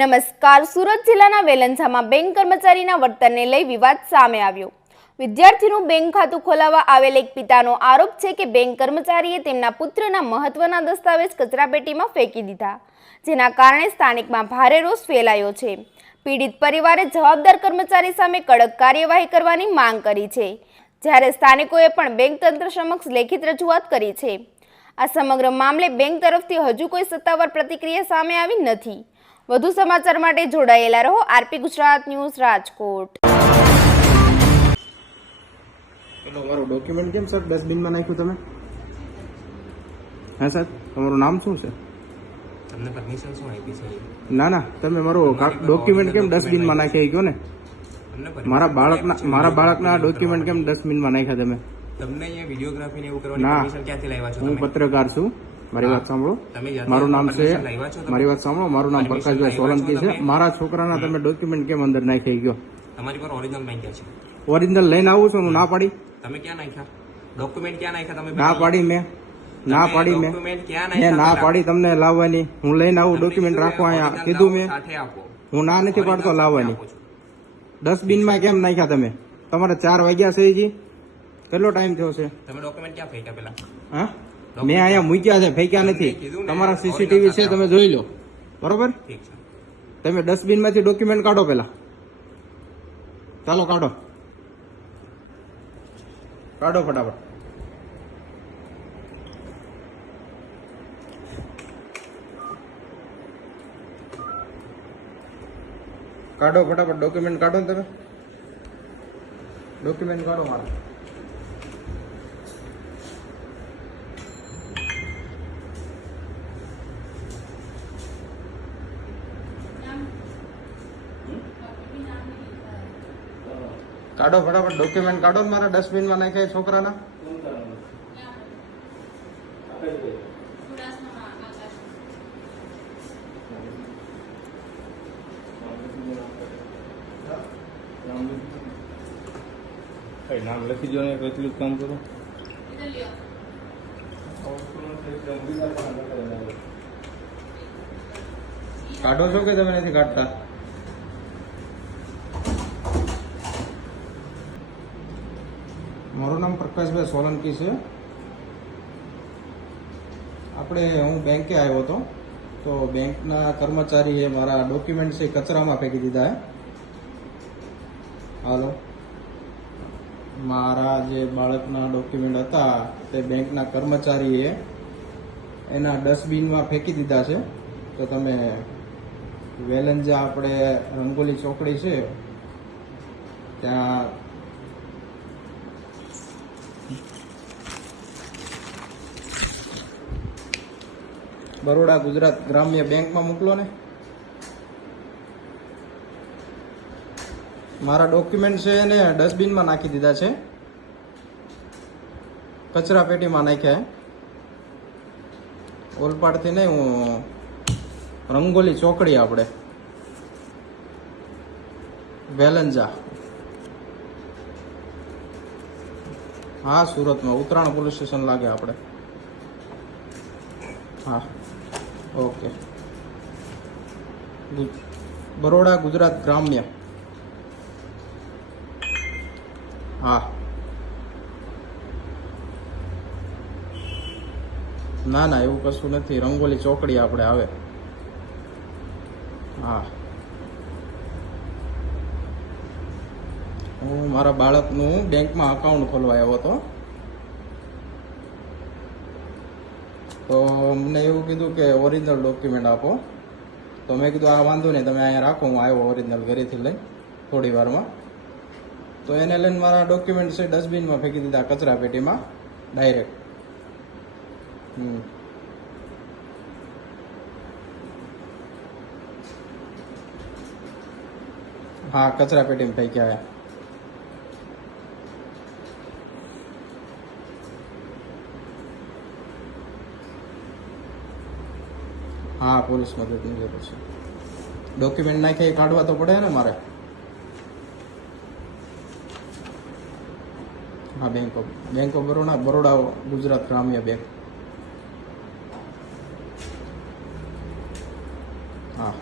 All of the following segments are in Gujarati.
નમસ્કાર. સુરત જિલ્લાના વેલંજામાં બેંક કર્મચારીના વર્તનને લઈ વિવાદ સામે આવ્યો. વિદ્યાર્થીનું બેંક ખાતું ખોલાવવા આવેલ એક પિતાનો આરોપ છે કે બેંક કર્મચારીએ તેમના પુત્રના મહત્વના દસ્તાવેજ કચરાપેટીમાં ફેંકી દીધા, જેના કારણે સ્થાનિકમાં ભારે રોષ ફેલાયો છે. પીડિત પરિવારે જવાબદાર કર્મચારી સામે કડક કાર્યવાહી કરવાની માંગ કરી છે, જ્યારે સ્થાનિકોએ પણ બેંક તંત્ર સમક્ષ લેખિત રજૂઆત કરી છે. આ સમગ્ર મામલે બેંક તરફથી હજુ કોઈ સત્તાવાર પ્રતિક્રિયા સામે આવી નથી. વધુ સમાચાર માટે જોડાયેલા રહો આરપી ગુજરાત ન્યૂઝ રાજકોટ. પેલો મારો ડોક્યુમેન્ટ કેમ સર ડસ્ટબિનમાં નાખ્યું તમે? હા સર, તમારું નામ શું છે? તમને પરમિશન શું આપી છે? ના તમે મારો ડોક્યુમેન્ટ કેમ ડસ્ટબિનમાં નાખ્યા કયો ને? મારા બાળકના ડોક્યુમેન્ટ કેમ ડસ્ટબિનમાં નાખ્યા તમે? તમને અહીંયા વિડિયોગ્રાફી ને એવું કરવાની પરમિશન ક્યાંથી લાવ્યા છો? હું પત્રકાર છું. મારી વાત સાંભળો. મારું નામ છે મારું નામ પ્રકાશભાઈ સોલંકી છે. મારા છોકરાના તમે ડોક્યુમેન્ટ કેમ અંદર નાખી ગયો? તમારી પર ઓરિજિનલ નાખ્યા છે. ઓરિજિનલ લઈને આવું છું. હું ના પાડી. તમે ક્યાં નાખ્યા ડોક્યુમેન્ટ? ક્યાં નાખ્યા તમે? ના પાડી મેં ડોક્યુમેન્ટ ક્યાં નાખ્યા? ના પાડી તમને લાવવાની. હું લઈને આવું ડોક્યુમેન્ટ રાખવા અહીંયા કીધું મેં. હું ના નથી પાડતો લાવવાની. ડસ્ટબિનમાં કેમ નાખ્યા તમે? તમારે 4 વાગ્યા છે જી. કેટલો ટાઈમ થયો છે? તમે ડોક્યુમેન્ટ ક્યાં ફેંક્યા પેલા? હા, મેં અહીંયા મૂક્યા છે, ફેંક્યા નથી. તમારા સીસીટીવી છે, તમે જોઈ લો. બરોબર? ઠીક છે. તમે ડસ્ટબિન માંથી ડોક્યુમેન્ટ કાઢો પેલા. ચાલો કાઢો ફટાફટ. કાઢો ફટાફટ ડોક્યુમેન્ટ કાઢો ને તમે. ડોક્યુમેન્ટ કાઢો મારા. કાઢો ફટાફટ ડોક્યુમેન્ટ કાઢો ને મારા ડસ્ટબિનમાં નાખ્યા છોકરાના. નામ લખી દો ને, એટલું કામ કરો. કાઢો છો કે તમે નથી કાઢતા? મારું નામ પ્રકાશભાઈ સોલંકી છે. હું બેંકે આવ્યો હતો, તો બેંકના કર્મચારીએ મારા ડોક્યુમેન્ટ છે કચરામાં ફેંકી દીધા. હાલો, મારા જે બાળકના ડોક્યુમેન્ટ હતા તે બેંકના કર્મચારીએ એના ડસ્ટબિનમાં ફેંકી દીધા છે. તો તમે વેલંજા આપણે રંગોલી ચોકડી છે ત્યાં બરોડા ગુજરાત ગ્રામ્ય બેંકમાં મોકલો ને. મારા ડોક્યુમેન્ટ છે એને ડસ્ટબિનમાં નાખી દીધા છે, કચરા પેટીમાં નાખ્યા. ઓલપાડથી નહીં, હું રંગોલી ચોકડી આપણે વેલંજા. હા, સુરતમાં ઉત્તરાયણ પોલીસ સ્ટેશન લાગે આપણે. હા, ઓકે. બરોડા ગુજરાત ગ્રામ્ય. હા, ના એવું કશું નથી. રંગોલી ચોકડી આપણે આવે. હા, હું મારા બાળકનું બેંકમાં અકાઉન્ટ ખોલવા આવ્યો હતો, તો મને એવું કીધું કે ઓરિજિનલ ડોક્યુમેન્ટ આપો. તો મેં કીધું આ વાંધો નહીં, તમે અહીંયા રાખો, હું આવ્યો ઓરિજિનલ ઘરેથી લઈને થોડી વારમાં. તો એને લઈને મારા ડોક્યુમેન્ટ છે ડસ્ટબિનમાં ફેંકી દીધા, કચરા પેટીમાં ડાયરેક્ટ. હા, કચરા પેટીમાં ફેંક્યા. હા, પોલીસ મદદની જરૂર છે. ડોક્યુમેન્ટ નાખી કાઢવા તો પડે ને મારે. હા બેંક ઓફ બરોડા ગુજરાત ગ્રામ્ય બેંક. હા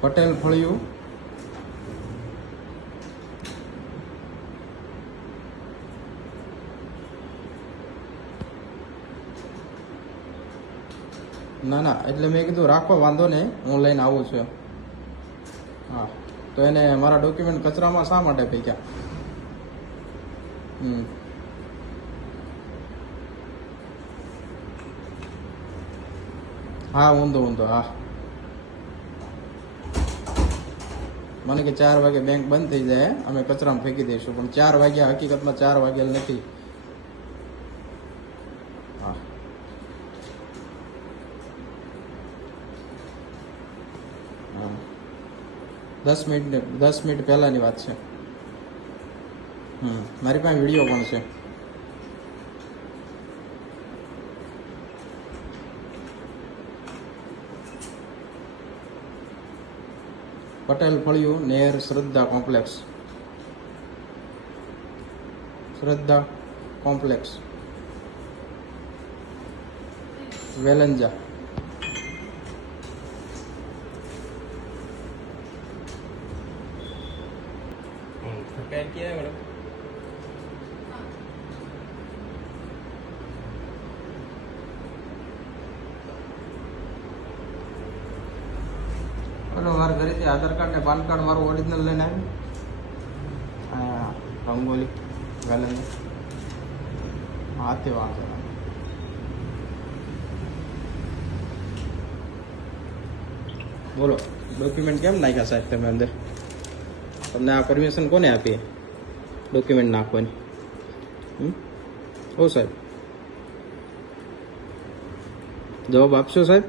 પટેલ ફળિયું ના એટલે મેં કીધું રાખો વાંધો નહીં, હું લઈને આવું છું. હા તો એને મારા ડોક્યુમેન્ટ કચરામાં શા માટે ફેંક્યા? હા ઊંધો હા. મને કે 4 વાગે બેંક બંધ થઈ જાય, અમે કચરામાં ફેંકી દઈશું, પણ 4 વાગ્યા હકીકતમાં 4 વાગેલ નથી. હા હા 10 મિનિટ પહેલાની વાત છે. મારી પાસે વિડીયો પણ છે. પટેલ ફળિયું નેર શ્રદ્ધા કોમ્પ્લેક્સ વેલંજા. पेन किया है मैडम? હલો, મારા ઘરેથી આધાર કાર્ડ ને પાન કાર્ડ મારું ઓરિજિનલ લઈને આવ્યું. હા રંગોલી વેલંજા. હા તે વાંધો નહીં. બોલો, ડોક્યુમેન્ટ કેમ નાખ્યા સાહેબ તમે અંદર? તમને આ પરમિશન કોને આપી ડોક્યુમેન્ટ નાખવાની? ઓ સાહેબ, જવાબ આપશો સાહેબ?